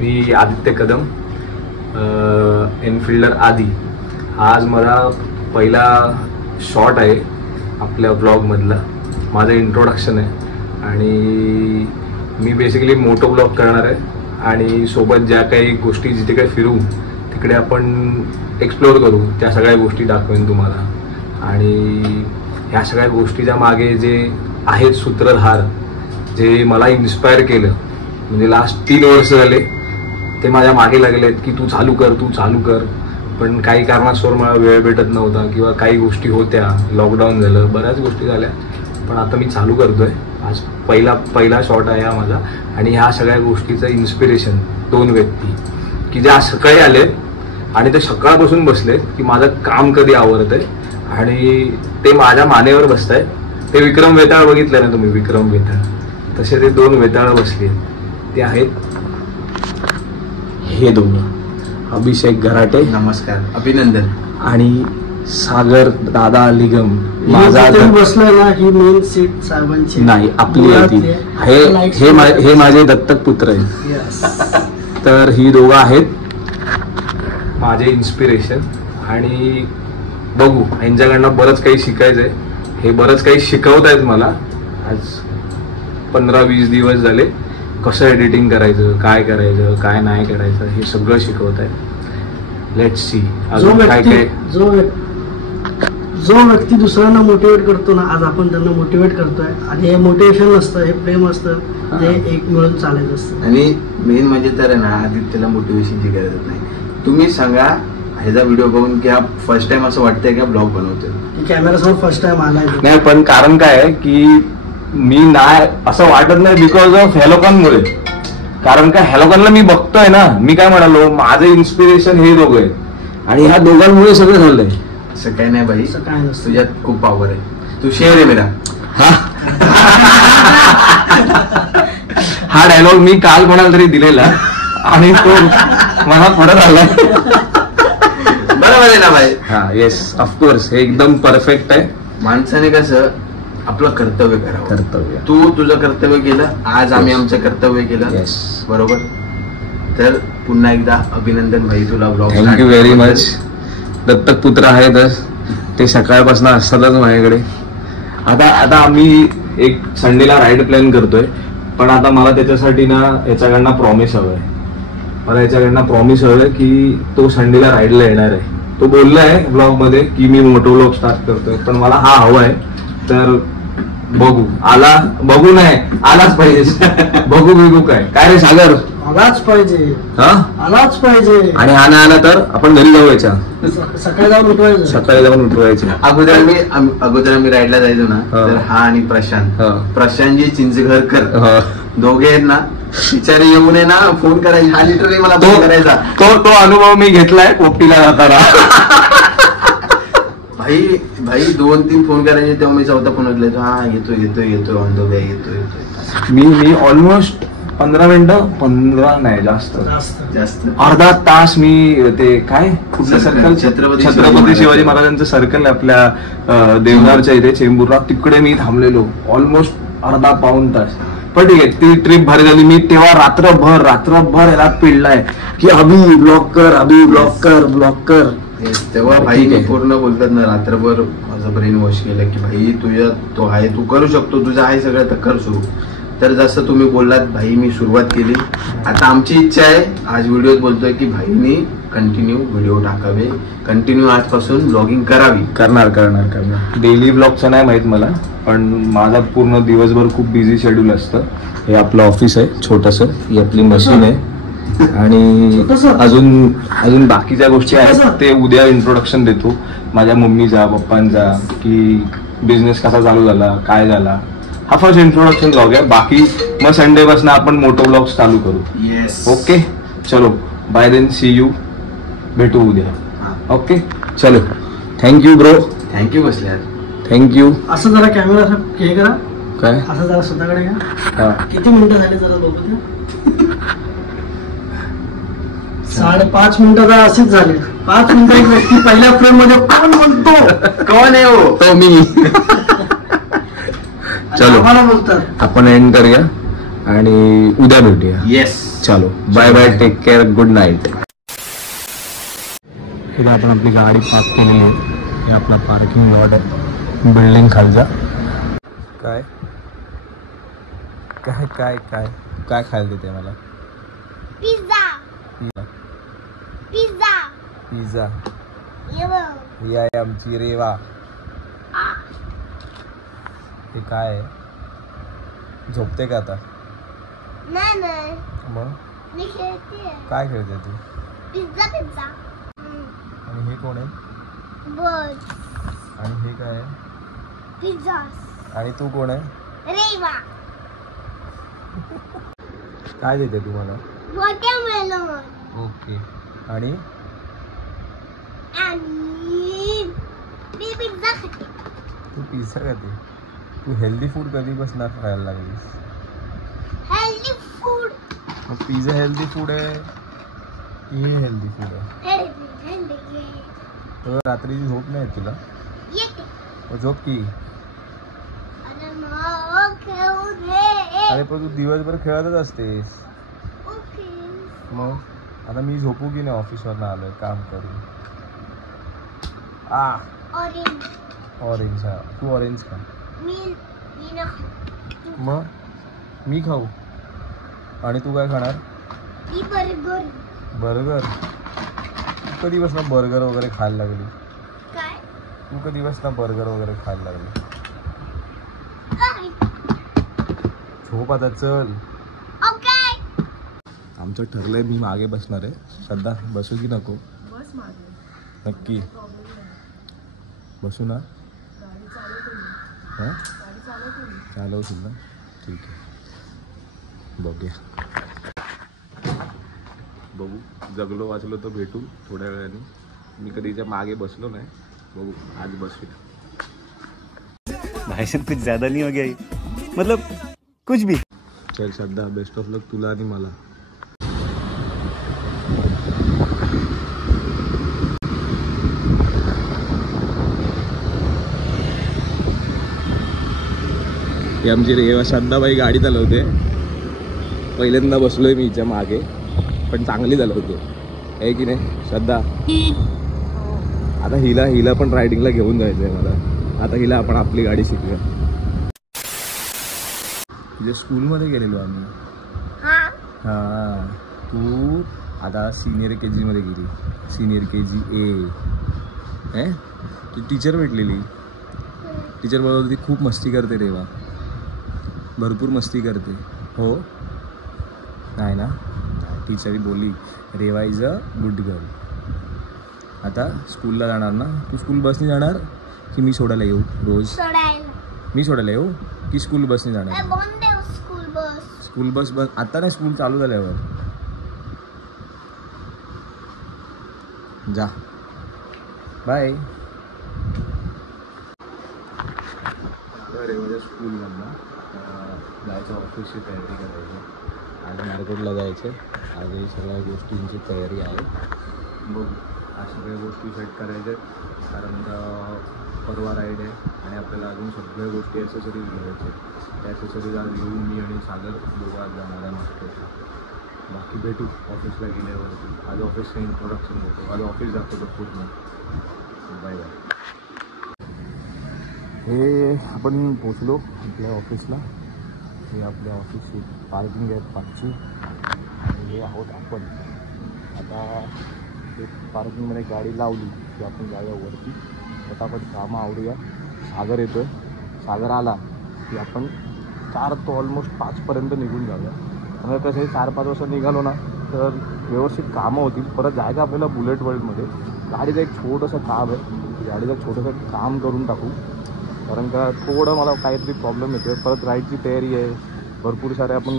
मी आदित्य कदम, एनफिल्डर आदी. आज मला पहिला शॉट आहे आपल्या ब्लॉगमधला, माझं इंट्रोडक्शन आहे आणि मी बेसिकली मोटो ब्लॉग करणार आहे आणि सोबत ज्या काही गोष्टी जिथे काही फिरू तिकडे आपण एक्सप्लोअर करू, त्या सगळ्या गोष्टी दाखवेन तुम्हाला. आणि ह्या सगळ्या गोष्टीच्या मागे जे आहेत सूत्रधार, जे मला इन्स्पायर केलं, म्हणजे लास्ट 3 वर्ष झाले ते माझ्या मागे लागलेत की तू चालू कर. पण काही कारणास्तव मला वेळ भेटत नव्हता किंवा काही गोष्टी होत्या, लॉकडाऊन झालं, बऱ्याच गोष्टी झाल्या. पण आता मी चालू करतोय. आज पहिला शॉट आहे हा माझा. आणि ह्या सगळ्या गोष्टीचं इन्स्पिरेशन 2 व्यक्ती की ज्या सकाळी आलेत आणि ते सकाळपासून बसलेत की माझं काम कधी आवडतंय आणि ते माझ्या मानेवर बसतायत. ते विक्रम वेताळ बघितलं ना तुम्ही, विक्रम वेताळ, तसे ते 2 वेताळ बसले. ते आहेत हे 2, अभिषेक घराटे, नमस्कार, अभिनंदन, आणि सागर दादा लिगम. माझा बसलाय ना, ही मेन सीट साहेबांची नाही, आपली आहे. हे माझे दत्तक पुत्र आहेत. तर ही 2 आहेत माझे इन्स्पिरेशन. आणि बघू, यांच्याकडनं बरंच काही शिकायचं आहे. हे बरंच काही शिकवत आहेत मला. आज 15-20 दिवस झाले कसं एडिटिंग करायचं, काय करायचं, काय नाही करायचं, हे सगळं शिकवत आहेत. लेट्स सी अजून काय काय. जो व्यक्ती दुसऱ्यांना मोटिवेट करतो ना, आज आपण त्यांना मोटिवेट करतोय. आणि हे मोटिवेशन नसतं, हे प्रेम असतं, ते एक मिळून चालायचं असतं. आणि मेन म्हणजे तर आहे ना, आदित्यला मोटिवेशनची गरज नाही. तुम्ही सांगा ह्याचा व्हिडिओ बघून की फर्स्ट टाइम असं वाटतंय का ब्लॉग बनवतोय, कॅमेरा समोर फर्स्ट टाइम आलाय. नाही, पण कारण काय आहे की मी नाही असं वाटत नाही बिकॉज ऑफ ह्या लोकांमुळे. कारण काय, ह्या लोकांना मी बघतोय ना, मी काय म्हणालो, माझं इन्स्पिरेशन हे 2 आहे आणि ह्या दोघांमुळे सगळं झालंय. असं काही नाही बाई, असं काय नसतं. तुझ्यात खूप पॉवर आहे. तू शेअर आहे मेरा. हा डायलॉग मी काल कोणाला तरी दिलेला आणि तो मला परत आला. बरोबर आहे ना भाई? हा, येस, ऑफकोर्स, हे एकदम परफेक्ट आहे. माणसाने कसं आपलं कर्तव्य करावं. कर्तव्य, तू तुझं कर्तव्य केलं, आज आम्ही आमचं कर्तव्य केलं. येस, बरोबर. तर पुन्हा एकदा अभिनंदन भाई तुला ब्लॉग. Thank you very much. दत्तक पुत्र आहेतच, ते सकाळपासून असतातच माझ्याकडे. आता आम्ही एक संडेला राईड प्लॅन करतोय. पण आता मला त्याच्यासाठी ना याच्याकडनं प्रॉमिस हवंय. मला याच्याकडनं प्रॉमिस हवंय की तो संडेला राईडला येणार आहे. तो बोललाय ब्लॉग मध्ये की मी मोटो ब्लॉग स्टार्ट करतोय, पण मला हा हवाय. तर बघू, बघू नाही, आलाच पाहिजे. बघू काय रे सागर, आलाच पाहिजे. आलाच पाहिजे. आणि हा नाही आला तर आपण घरी जाऊ. याच्या सकाळी जाऊन उठवायचं. अगोदर आम्ही राईडला जायचो ना, तर हा आणि प्रशांतजी चिंचघरकर दोघे आहेत ना, बिचारे येऊन आहे ना फोन करायचे. हा लिटरली मला फोन करायचा. तो अनुभव मी घेतलाय पोपटीला जाताना. भाई 2-3 फोन करायचे, तेव्हा मी 4था फोन उचलायचो. हा येतो ऑन द वे, येतो. मी ऑलमोस्ट 15 मिनिटं, 15 नाही, जास्त अर्धा तास मी ते काय कुठलं सर्कल, छत्रपती शिवाजी महाराजांचं सर्कल आपल्या देवदारच्या इथे चेंबूरला, तिकडे मी थांबलेलो ऑलमोस्ट अर्धा-पाऊण तास. पण ठीक आहे, ती ट्रिप भारी झाली. मी तेव्हा रात्रभर याला पिडलाय की अभि ब्लॉक कर. तेव्हा भाई पूर्ण बोलतात ना, रात्रभर माझं ब्रेन वॉश केलं की भाई तुझ्या तो आहे, तू करू शकतो, तुझं आहे सगळं, तर कर सुरू. तर जसं तुम्ही बोललात भाई, मी सुरुवात केली. आता आमची इच्छा आहे, आज व्हिडिओत बोलतोय की भाईनी कंटिन्यू व्हिडिओ टाकावे, कंटिन्यू आजपासून ब्लॉगिंग करावी. करणार. डेली ब्लॉगचं नाही माहित मला, पण माझा पूर्ण दिवसभर खूप बिझी शेड्यूल असतं. हे आपलं ऑफिस आहे छोटंसं, ही आपली मशीन आहे आणि अजून बाकीच्या गोष्टी आहेत. ते उद्या इंट्रोडक्शन देतो माझ्या मम्मीचा, पप्पांचा, की बिझनेस कसा चालू झाला, काय झाला. हा फर्स्ट इंट्रोडक्शन ब्लॉग आहे. बाकी मग संडे पासून आपण मोटो ब्लॉग चालू करू. ओके, चलो बाय देन, सी यू, भेटू उद्या. ओके, चलो, थँक्यू ब्रो. थँक्यू बसल्या, थँक्यू. असं जरा कॅमेरा हे करा, काय असं जरा स्वतःकडे घ्या. किती मिनिटं झाले जरा बघू. 5.5 मिनिटं असेच झाले. 5 मिनिटं एक व्यक्ती पहिल्या फ्रेम मध्ये कोण बोलतो, कोण आहे हो, तो मी. चलो बोलतात. आपण एंड करूया आणि उद्या भेटूया. येस. चलो bye bye, take care, good night. इथे आपण आपली गाडी पार्क केलेली आहे. हे आपला पार्किंग लॉट आहे बिल्डिंग खालचा. काय काय काय काय काय खायला देते मला? Pizza pizza pizza. ही आहे आमची रेवा. हे काय आहे? झोपते का आता? नाही नाही, मग मी खेळते. काय खेळते तू? Pizza pizza. आणि हे कोण आहे? बर्ड. आणि हे काय आहे? पिझ्झा. आणि तू कोण आहे? रेवा. काय देते तू मला? वॉटरमेलन. ओके. आणि मी पिझ्झा खाते. तू पिझ्झा खाते? तू हेल्दी फूड कधीपासून खायला लागलीस? Healthy food. मग पिझ्झा हेल्दी फूड आहे की हे हेल्दी फूड आहे? हेल्दी. तर रात्रीची झोप नाही येत तुला? येते. मग झोप की. अरे मग खेळू दे. अरे पण तू दिवसभर खेळतच असतेस. ओके. मग आता मी झोपू की नाही? ऑफिसवरनं आलोय काम करून. ऑरेंज. ऑरेंज. हा, तू ऑरेंज खा. मी ना मग मी खाऊ? आणि तू काय खाणार? मी बर्गर. बर्गर? तू कधीपासून बर्गर वगैरे खायला लागली? काय तू कधीपासून बर्गर वगैरे खायला लागली? काय झोप आता, चल. ओके. आमचं ठरलंय मी मागे बसणार आहे. श्रद्धा बसू की नको? बस मागे. नक्की बसू ना? हां चालवशील ना? ठीक आहे, बघूया. बघू, जगलो वाचलो तर भेटू थोड्या वेळाने. मी कधीच्या मागे बसलो नाही. बघू आज बसूया. भाई साहब कुछ ज़्यादा नहीं हो गया ये? मतलब कुछ भी. चल श्रद्धा, बेस्ट ऑफ लक तुला आणि मला. ही आमची रेवा श्रद्धाबाई गाडी चालवते. पहिल्यांदा बसलोय मी हिच्या मागे, पण चांगली चालवते आहे की नाही श्रद्धा? आता हिला पण रायडिंगला घेऊन जायचं आहे मला. आता हिला आपण आपली गाडी शिकूया. तुझ्या स्कूलमध्ये गेलेलो आम्ही. हां, तू आता सिनियर KG मध्ये गेली. Senior KG A. ती टीचर भेटलेली. टीचर बोलत होती खूप मस्ती करते रेवा, भरपूर मस्ती करते. हो नाही ना? टीचरही बोलली Reva is a good girl. आता स्कूलला जाणार ना तू? स्कूल बसने जाणार की मी सोडायला येऊ रोज? सोडायला. मी सोडायला येऊ की स्कूल बसने जाणार? बंद आहे स्कूल बस. स्कूल बस बस आता नाही, स्कूल चालू झाल्यावर जा. बाय. रेवाच्या स्कूलमधनं जायचं, ऑफिसची तयारी करायची. आज मार्केटला जायचं. आजही सगळ्या गोष्टींची तयारी आहे. बघू आज सगळ्या गोष्टी सेट करायच्या आहेत, कारण परवा राईड आहे आणि आपल्याला अजून सगळ्या गोष्टी ॲसेसरीज घ्यायच्या. त्या ॲसेसरीज आज घेऊन मी आणि सागर दोघं आज जाणार आहे मार्केटला. बाकी भेटू ऑफिसला गेल्यावरती. आज ऑफिसचं इंट्रोडक्शन देतो. आज ऑफिस दाखवतो पूर्ण. Bye bye. हे आपण पोचलो आपल्या ऑफिसला. हे आपल्या ऑफिसची पार्किंग आहे 5ची. आणि हे आहोत आपण. आता ते पार्किंगमध्ये गाडी लावली की आपण जाऊया वरती. फटाफट कामं आवडूया. सागर येतो आहे. सागर आला की आपण 4 तो ऑलमोस्ट 5पर्यंत निघून जाऊया. म्हणजे कसं 4-5 वाजता निघालो ना तर व्यवस्थित कामं होतील. परत जायचं आपल्याला बुलेट वर्ल्डमध्ये. गाडीचं एक छोटंसं काम आहे. गाडीचं छोटंसं काम करून टाकू, कारण का थोडं मला काहीतरी प्रॉब्लेम येतो आहे. परत राईडची तयारी आहे. भरपूर सारे आपण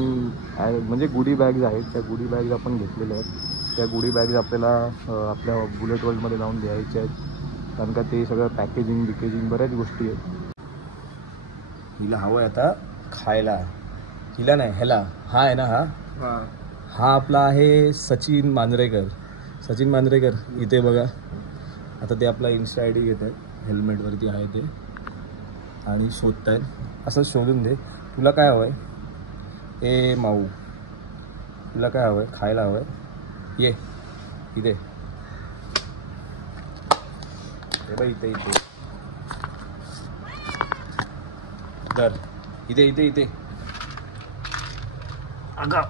म्हणजे गुडी बॅग्स आहेत. त्या गुडी बॅग्स आपण घेतलेल्या आहेत. त्या गुडी बॅग्स आपल्याला आपल्या बुलेट वर्ल्डमध्ये जाऊन द्यायच्या आहेत, कारण का ते सगळं पॅकेजिंग बऱ्याच गोष्टी आहेत. हिला हवं आहे आता खायला. हिला नाही, ह्याला. हा आहे ना? हा आपला आहे सचिन मांजरेकर. सचिन मांजरेकर इथे बघा. आता ते आपला इन्स्टा ID घेत आहेत. हेल्मेटवरती आहे ते आणि शोधत आहेत. असं शोधून दे. तुला काय हवं आहे? ए माऊ, तुला काय हवंय? खायला हवंय? ये इथे, हे बघ इथे इथे तर इथे इथे इथे अगं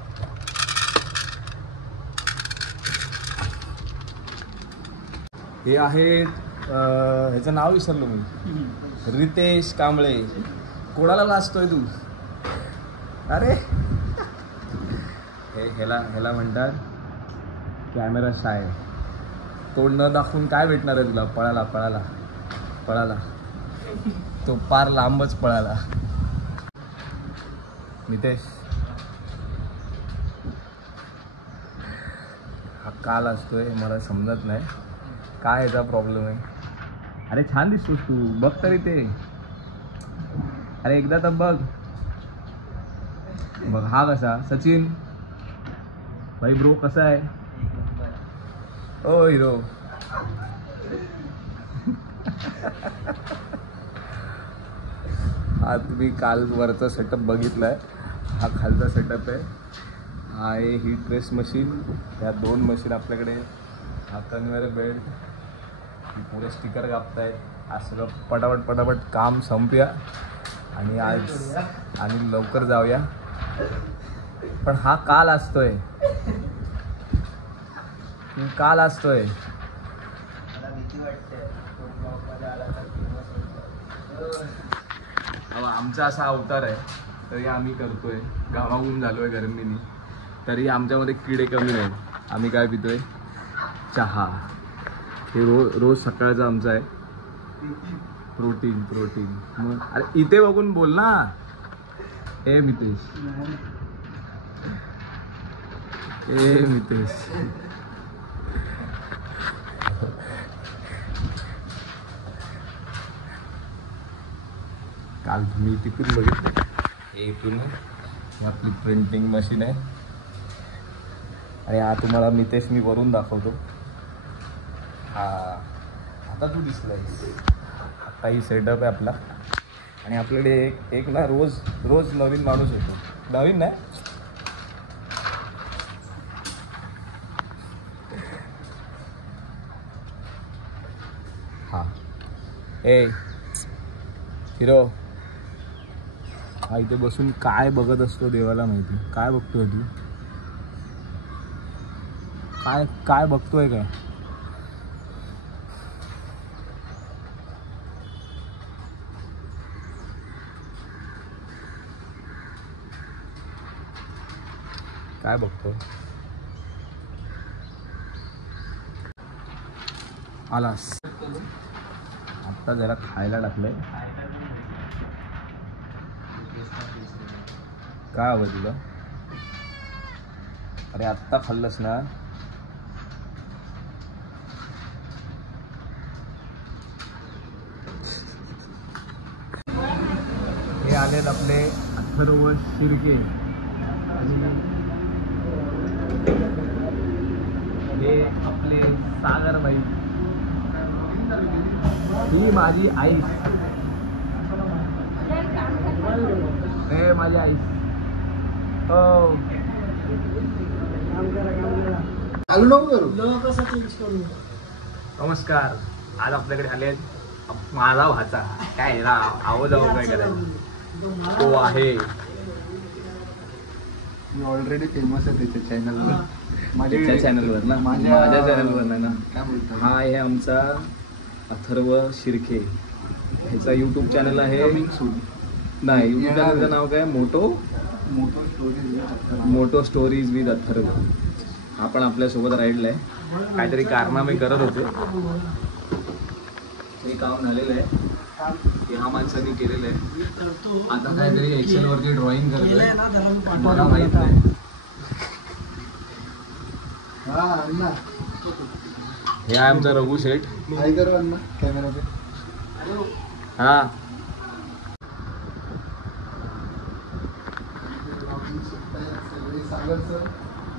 हे आहेत ह्याचं नाव विसरलो मी, रितेश कांबळे. कोणाला लाजतोय तू? अरे ह्याला म्हणतात कॅमेरा शाय. तोंड न दाखवून काय भेटणार आहे तुला? पळाला तो पार लांबच पळाला. नितेश हा काल असतोय मला समजत नाही काय याचा प्रॉब्लेम आहे. अरे छान दिसतोस तू, बघ तरी ते. अरे एकदा तर बघ. हा कसा? सचिन भाई ब्रो कसा आहे? ओ हिरो. हा तुम्ही काल वरचा सेटअप बघितलाय, हा खालचा सेटअप आहे. हा आहे ही ट्रेस मशीन, या 2 मशीन आपल्याकडे. हा कन्व्हेअर बेल्ट, पुरे स्टिकर कापतायत. आज सगळं पटापट काम संपूया आणि लवकर जाऊया. पण हा काल असतोय. आमचा असा अवतार आहे तरी आम्ही करतोय. घामाघूम झालोय गरमीनी तरी आमच्यामध्ये किडे कमी नाहीत. आम्ही काय पितोय? चहा. हे रोज सकाळचं आमचं आहे. प्रोटीन. मग अरे इथे बघून बोल ना. ए मितेश. काल तुम्ही तिथून बघितलं, हे इथून आपली प्रिंटिंग मशीन आहे. आणि हा तुम्हाला मितेश मी वरून दाखवतो. हा आता तू दिसलाय. आता ही सेटअप आहे आपला. आणि आपल्याकडे एक ना रोज नवीन माणूस येतो. नवीन नाही, हा ए हिरो. हा इथे बसून काय बघत असतो देवाला माहिती. काय बघतोय तू? काय बघतोय काय? काय बघतो? आलास आत्ता जरा खायला टाकलंय. काय हवं तुला? अरे आत्ता खाल्लंस ना. हे आलेत आपले अथर्व शिर्के. हे आपले सागर भाई. ही माझी आई. हे माझी आई. हो नमस्कार. आज आपल्याकडे आले माझा भाचा. काय आवाज काय करायचं? तो आहे ऑलरेडी फेमस आहे त्याच्या चॅनलवर. माझ्या चॅनलवर ना, माझ्या चॅनलवर नाही ना. काय बोलतो? हा आहे आमचा अथर्व शिर्के. ह्याचा यूट्यूब चॅनल आहे. नाही, यूट्यूब चॅनलचं नाव काय? Moto stories with Atharva. हा पण आपल्यासोबत राहिलेला आहे. काहीतरी कारनामे करत होते. हे काम झालेलं आहे. ह्या माणसांनी केलेलं आहे. आता काहीतरी एक्सेल वरती ड्रॉइंग करतोय. मला माहित नाही. हे आहे आमचा रघु शेठ. कॅमेरा हा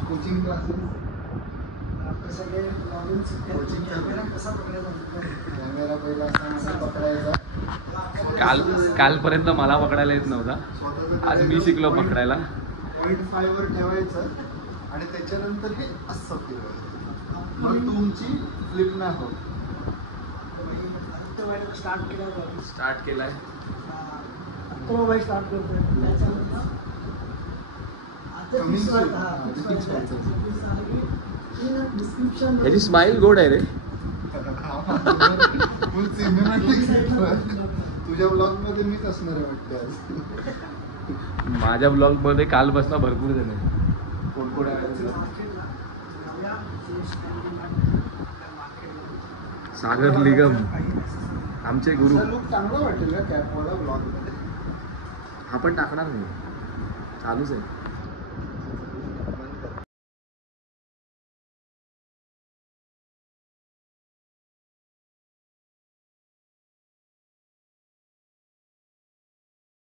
कोचिंग क्लासेस. कॅमेरा पहिला असा पकडायचा. कालपर्यंत मला पकडायला येत नव्हता. आज मी शिकलो पकडायला. 0.5 वर ठेवायचं आणि त्याच्यानंतर हे असं फिरवायचं. मग तुमची फ्लिप नाही होत. स्टार्ट केलं स्टार्ट केलाय. मोबाईल स्टार्ट करतोय त्याच्यानंतर कमी ते fix व्हायचं. डिस्क्रिप्शन ह्याची स्माइल गोड आहे रे. फुल सिनेमॅटिक. तुझ्या ब्लॉग मध्ये मीच असणार आहे वाटतं आज. माझ्या ब्लॉग मध्ये कालपासून भरपूर जण आहे. कोण कोण आहे? सागर निगम आमचे गुरु. लुक चांगला वाटेल का कॅप वाला ब्लॉग मध्ये. आपण टाकणार नाही, चालूच आहे.